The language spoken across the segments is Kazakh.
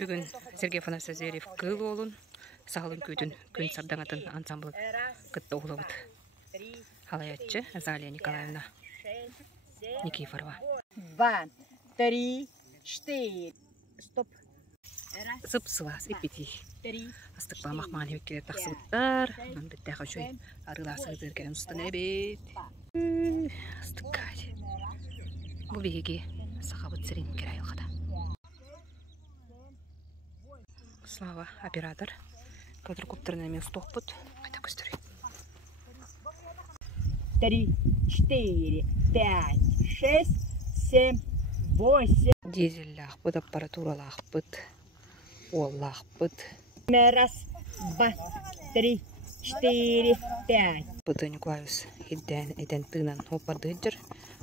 Бүгін Сергей Афанасьевич Зверев кыл олын, сағылын көйтін күн сардаңатын ансамблы кытты олығыд. Халаятчы Залия Николаевна Никифорова. 2, 3, 4. Стоп. Сып-сылас, иппети. Астықпа мақман хевеккелер тақсыбыттар. Мен бітті қашой арыласы ғызырген ұстан әбет. Астыққады. Бұл беге сақабыт сірін керай ұлғада. Слава, оператор. Квадрокоптерный мен стоппыт. Қайта көстірей. 3, 4, 5, 6, 7, 8. Дизель лақпыт, аппаратура лақпыт, ол лақпыт. Раз, 2, 3, 4, 5. Бұты Николаевс едден еден тыңнан опарды жүр.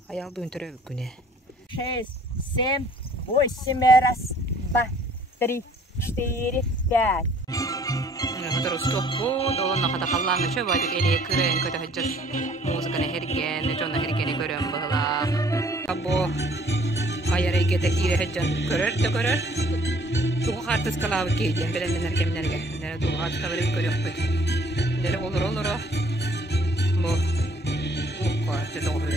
Аял бүгін түрі өкіне. 6, 7, 8. Раз, 2, 3, 4, 5. Terus tuh, dolon nak kata kalang coba di ini keren kata hajar musiknya herigen, contoh herigen keren bahlah. Abo ayah rege tak kiri hajar keren. Tuh harus kalau begini, jangan belajar menerkem nerga. Nera tuh harus kalau keren pun. Nera olor. Mo, kau jadi olor.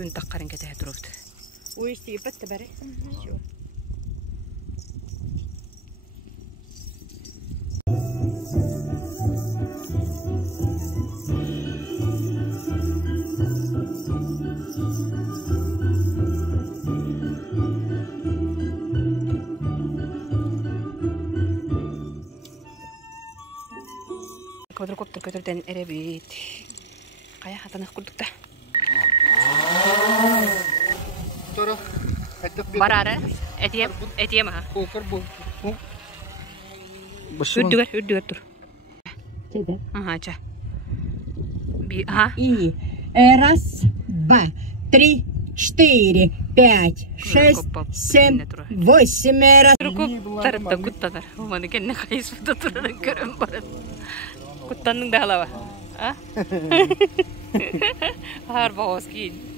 Kun takkarin ketä turut. Uisti pättä bäre. Joo. Quadrocopter kötölten erebiit. Kaya hatan kudukta. Barara, etiem ha. Uddugar tur. Seda. Aha, cha. Aha. И раз, 2, 3, 4, 5, 6, 7, 8. Раз. Tartta kuttatar. Omani kenne kayis tuturan körön barat. Kuttanның da halava. Ha? Harba hoskin.